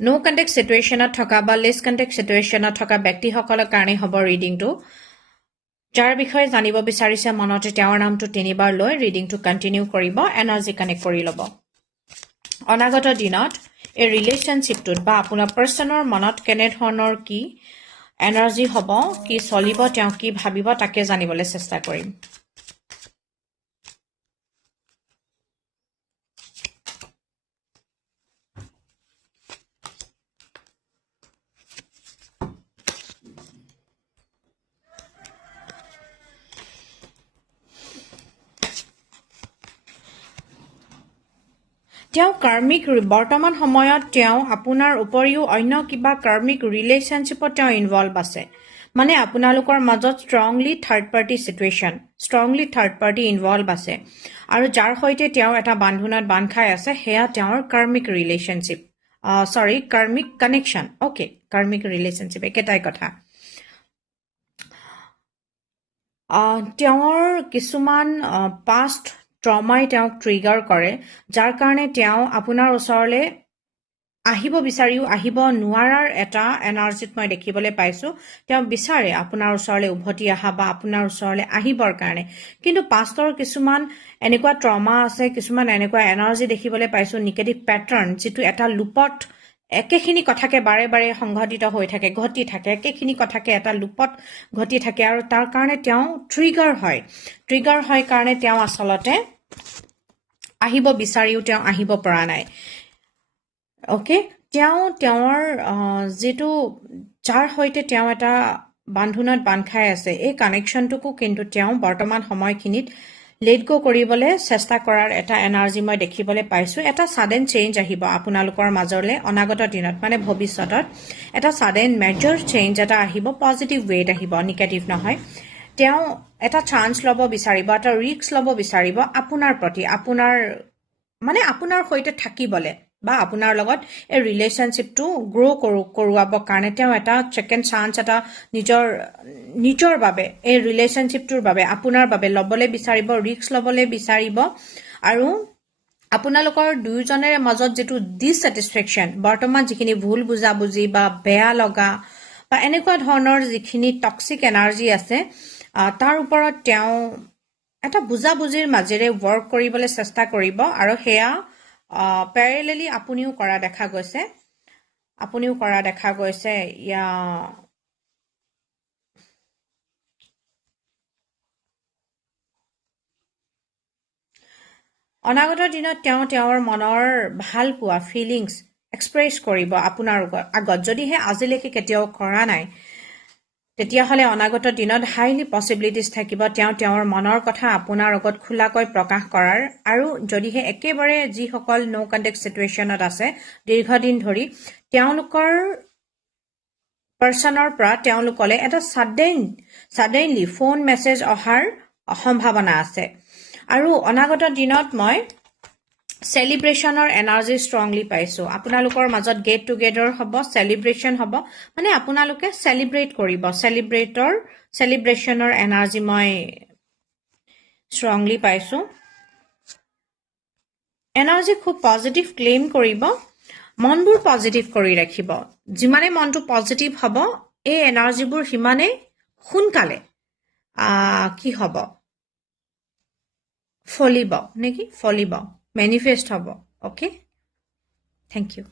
নো contact সিটুৱেশ্যনত থকা বা less contact সিটুৱেশ্যনত থকা ব্যক্তিসকলৰ কাৰণে হ'ব ৰিডিংটো যাৰ বিষয়ে জানিব বিচাৰিছে মনতে তেওঁৰ নামটো 3বাৰ লৈ ৰিডিংটো কন্টিনিউ কৰিব এনাৰ্জি কানেক্ট কৰি ল'ব অনাগত দিনত এই ৰিলেশনশ্বিপটোত বা আপোনাৰ পাৰ্সনৰ মনত কেনে ধৰণৰ কি এনাৰ্জি হ'ব কি চলিব তেওঁ কি ভাবিব তাকে জানিবলৈ চেষ্টা কৰিম তেওঁ কাৰ্মিক বৰ্তমান সময়ত তেওঁ আপোনাৰ উপৰিও অন্য কিবা কাৰ্মিক ৰিলেশনশ্বিপত তেওঁ ইনভলভ আছে মানে আপোনালোকৰ মাজত strongly third party situation strongly third party involve আছে আৰু যাৰ সৈতে তেওঁ এটা বান্ধোনত বান্ধ খাই আছে হেয়া তেওঁৰ karmic relationship karmic connection okay karmic relationship একেটাই কথা তেওঁৰ কিছুমান পাষ্ট ট্ৰমাই তেওঁক ট্ৰিগাৰ কৰে যাৰ কাৰণে তেওঁ আপোনাৰ ওচৰলৈ আহিব বিচাৰিও আহিব নোৱাৰাৰ এটা এনাৰ্জিত মই দেখিবলৈ পাইছো তেওঁ বিচাৰে আপোনাৰ ওচৰলৈ উভতি অহা বা আপোনাৰ ওচৰলৈ আহিবৰ কাৰণে কিন্তু পাষ্টৰ কিছুমান এনেকুৱা ট্ৰমা আছে কিছুমান এনেকুৱা এনাৰ্জি দেখিবলৈ পাইছো নিগেটিভ প্যাটাৰ্ন যেটো এটা লুপত একেখিনি কথাকে বাৰে বাৰে সংঘটিত হৈ থাকে ঘটি থাকে একেখিনি কথাকে এটা লুপত ঘটি থাকে আৰু তাৰ কাৰণে তেওঁ ট্ৰিগাৰ হয় কাৰণে তেওঁ আসলতে আহিব বিচাৰিও তেওঁ আহিব পৰা নাই ওকে তেওঁৰ যেটো যাৰ হৈতে তেওঁ এটা বান্ধোনত বান্ধ খাই আছে এই কানেকশ্যনটোকো কিন্তু তেওঁ বৰ্তমান সময়খিনিত লেট গো কৰিবলৈ চেষ্টা কৰাৰ এটা এনাৰ্জি মই দেখিবলৈ পাইছো এটা সাডেন চেঞ্জ আহিব আপোনালোকৰ মাজৰলে অনাগত দিনত মানে ভৱিষ্যতত এটা সাডেন মেজৰ চেঞ্জ এটা আহিব পজিটিভ ৱেত আহিব নিগেটিভ নহয় তেওঁ এটা চান্স ল'ব বিচাৰিব এটা ৰিস্ক ল'ব বিচাৰিব আপোনাৰ প্ৰতি আপোনাৰ সৈতে থাকিবলে বা আপোনাৰ লগত এই ৰিলেশনশ্বিপটো গ্ৰো কৰোৱাব কাৰণে তেওঁ এটা সেকেন্ড চান্স এটা নিজৰ বাবে এই ৰিলেশনশ্বিপটোৰ বাবে আপোনাৰ বাবে ল'বলৈ বিচাৰিব ৰিস্ক ল'বলৈ বিচাৰিব আৰু আপোনালোকৰ দুয়োজনৰ মাজত যেটো ডিসস্যাটিসফেকশন বৰ্তমান যিখিনি ভুল বুজাবুজি বা বেয়া লগা বা এনেকুৱা ধৰণৰ যিখিনি টক্সিক এনাৰ্জি আছে তাৰ ওপৰত তেওঁ এটা বুজাবুজিৰ মাজেৰে ওয়াৰ্ক কৰিবলৈ চেষ্টা কৰিব আৰু হেয়া প্যাৰেলেলি আপুনিও কৰা দেখা গৈছে ইয়া অনাগত দিনত তেওঁৰ মনৰ ভাল পোৱা ফিলিংস এক্সপ্ৰেছ কৰিব আপোনাৰ আগত যদিহে আজিলৈকে কেতিয়াও কৰা নাই তেতিয়াহলে অনাগত দিনত হাইলি পসিবিলিটিজ থাকিব তেওঁৰ মনৰ কথা আপোনাৰ আগত খোলাকৈ প্ৰকাশ কৰাৰ আৰু যদিহে একেবাৰে যিসকল নো কণ্টেক্ট সিটুৱেশ্যনত আছে দীৰ্ঘদিন ধৰি তেওঁলোকৰ পাৰ্সনৰ পৰা তেওঁলোকলে এটা সাডেনলি ফোন মেছেজ অহাৰ সম্ভাৱনা আছে আৰু অনাগত দিনত মই সেলিব্ৰেশনৰ এনাৰ্জি ষ্ট্ৰংলি পাইছো আপোনালোকৰ মাজত গেট টুগেডাৰ হ'ব সেলিব্ৰেশন হ'ব মানে আপোনালোকে সেলিব্ৰেট কৰিব সেলিব্ৰেশনৰ এনাৰ্জি মই ষ্ট্ৰংলি পাইছো এনাৰ্জি খুব পজিটিভ ক্লেইম কৰিব মনবোৰ পজিটিভ কৰি ৰাখিব যিমানে মনটো পজিটিভ হ'ব এই এনাৰ্জিবোৰ হিমানে সোনকালে কি হ'ব ফলিব ম্যানিফেষ্ট হ'ব ওকে থ্যাংক ইউ